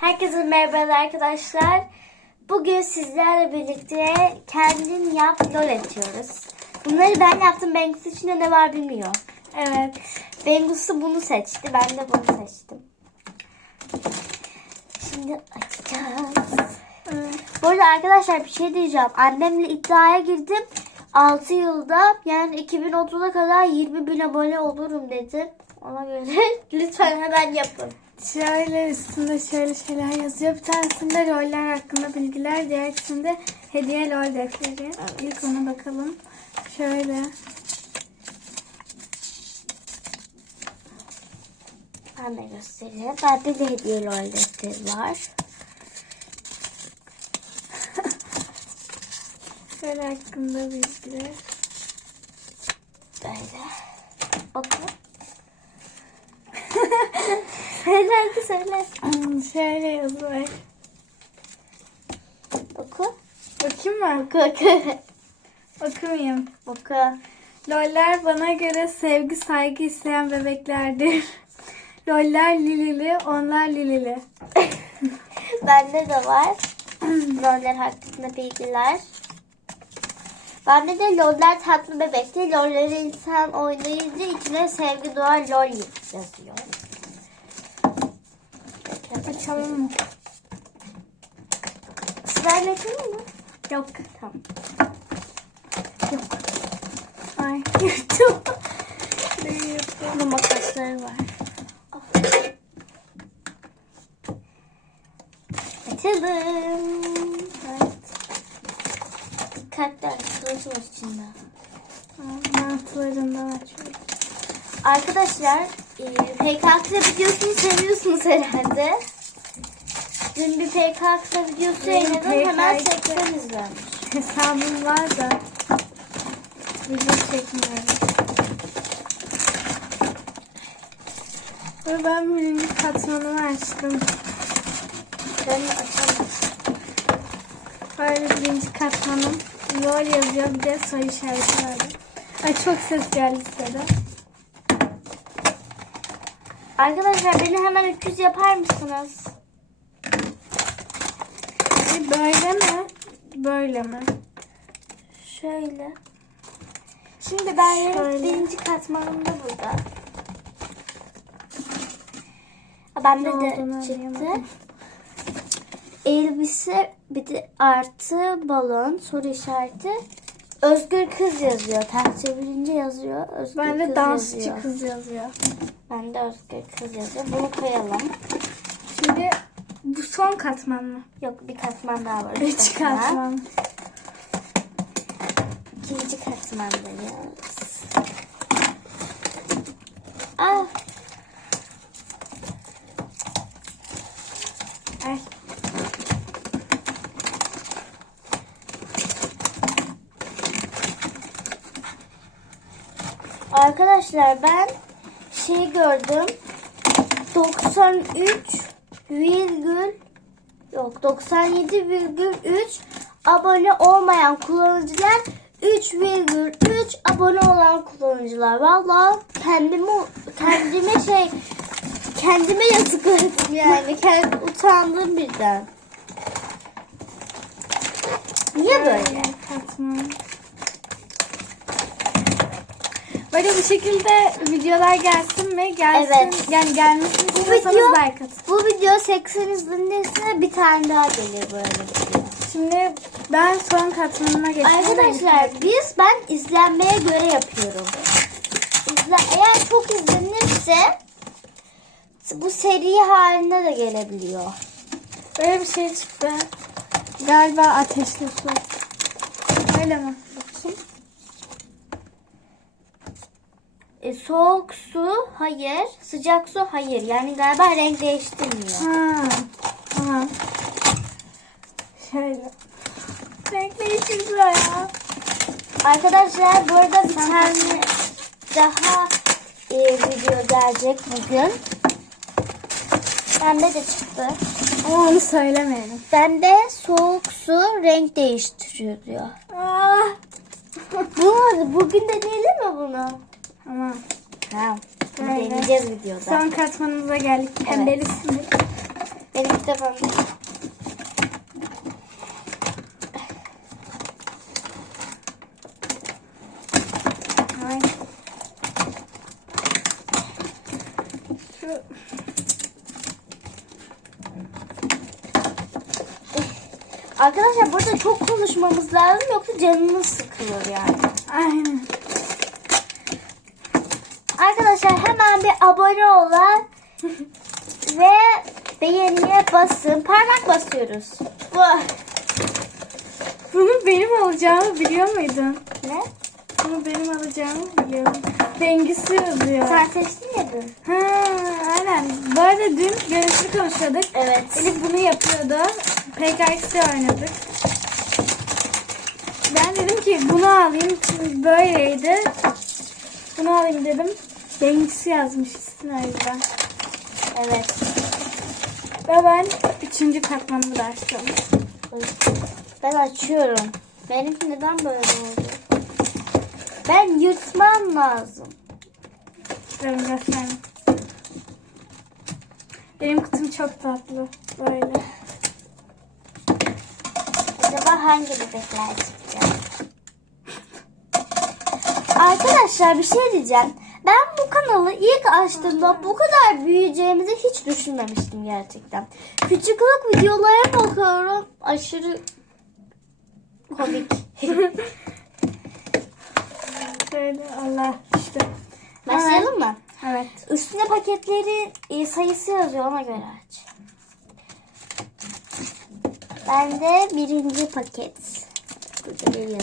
Herkese merhaba arkadaşlar. Bugün sizlerle birlikte kendin yap lol atıyoruz. Bunları ben yaptım. Bengus içinde ne var bilmiyor. Evet. Bengus bunu seçti. Ben de bunu seçtim. Şimdi açacağız. Bu arada arkadaşlar bir şey diyeceğim. Annemle iddiaya girdim. 6 yılda yani 2030'a kadar 20 bin abone olurum dedim. Ona göre lütfen hemen yapın. Şöyle üstünde şöyle şeyler yazıyor. Bir tanesinde roller hakkında bilgiler, diğerisinde hediye lol defteri. İlk ona bakalım. Şöyle. Ben de göstereyim. Bende de hediye lol defteri var. Şöyle hakkında bilgiler. Böyle. Bakın. söyle hadi söyle. Şöyle yazıyor. Oku. Bakayım mı? Oku oku. Okumayayım. Oku. Loller bana göre sevgi saygı isteyen bebeklerdir. Loller lilili, onlar lilili. Bende de var. Loller hakkında bilgiler. Bende de loller tatlı bebekti. Lolleri insan oynayınca içine sevgi doğar lol yazıyor. Açalım mı? Sırayla açalım mı? Yok. Tamam. Yok. Ay yırttım. Burada makasları var. Açalım. Evet. Dikkatli açılış var içinde. Mantılarından açıyorum. Arkadaşlar e, PKK videosunu seviyorsunuz herhalde. Dün bir PKK videosu yayınladım. Hemen PKK 80 izlenmiş. Hesabım var da video çekmiyorum. Ve ben birinci katmanımı açtım. Ben açamadım. Böyle birinci katmanım. Lol yazıyor bir de soru işareti var. Ay çok ses geldi size Arkadaşlar beni hemen 300 yapar mısınız? Böyle mi? Böyle mi? Şöyle. Şimdi ben yarın birinci katmanımda burada. Bende de çıktı. Elbise bir de artı balon soru işareti. Özgür kız yazıyor. Ters çevirince yazıyor. Özgür Bende kız dansçı yazıyor. kız yazıyor. Bende özgür kız yazıyor. Bunu koyalım. Son katman mı? Yok bir katman daha var. Üç katman. İkinci katmandayız. Ah Ay. Arkadaşlar ben şey gördüm. 93 virgül yok 97,3 abone olmayan kullanıcılar 3,3 abone olan kullanıcılar. Vallahi kendimi kendime şey kendime yazıkladım yani. Kendi utandım birden. Niye böyle? Katman. Böyle bu şekilde videolar gelsin mi? Gelsin. Evet. Yani gelmesini Bu istiyorsanız video, like atın. bu video 80 izlenirse bir tane daha geliyor böyle video. Şimdi ben son katmanıma geçiyorum. Arkadaşlar biz ben izlenmeye göre yapıyorum. İzle, eğer çok izlenirse bu seri halinde de gelebiliyor. Böyle bir şey çıktı. Galiba ateşli su. Öyle mi? E, soğuk su hayır, sıcak su hayır. Yani galiba renk değiştirmiyor. Ha. Tamam. Şöyle. Renkleri çıktı ya. Arkadaşlar bu arada bir tane daha e, video gelecek bugün. Bende de çıktı. Ama onu söylemeyelim. Bende soğuk su renk değiştiriyor diyor. Aa. Bu bugün deneyelim mi bunu? Tamam. Tamam. Böyle. Deneyeceğiz videoda. Son katmanımıza geldik. Pembeli simit. Benim. Şu Arkadaşlar burada çok konuşmamız lazım yoksa canınız sıkılır yani. aynen. Arkadaşlar hemen bir abone olun ve beğeniye basın. Parmak basıyoruz. Bu Bunu benim alacağımı biliyor muydun? ne? Bunu benim alacağımı biliyorum. Dengisi yazıyor. Sen seçtin ya dün. Ha, aynen. Bu arada dün görüntülü konuşuyorduk. Evet. Elif bunu yapıyordu. PKX oynadık. Ben dedim ki bunu alayım. Çünkü böyleydi. Bunu alayım dedim. Dengisi yazmış yüzden. Evet. Ve ben üçüncü katmanımı da açtım. Ben açıyorum. Benimki neden böyle oldu? Ben yırtmam lazım. Benim göstereyim. Benim kutum çok tatlı. Böyle. Acaba hangi bebekler çıkacak? Arkadaşlar bir şey diyeceğim. Ben bu kanalı ilk açtığımda bu kadar büyüyeceğimizi hiç düşünmemiştim gerçekten. Küçüklük videolara bakıyorum. Aşırı komik. Böyle Allah işte. Başlayalım mı? Evet. Üstüne paketleri e, sayısı yazıyor ona göre aç. Ben de birinci paket. Burada bir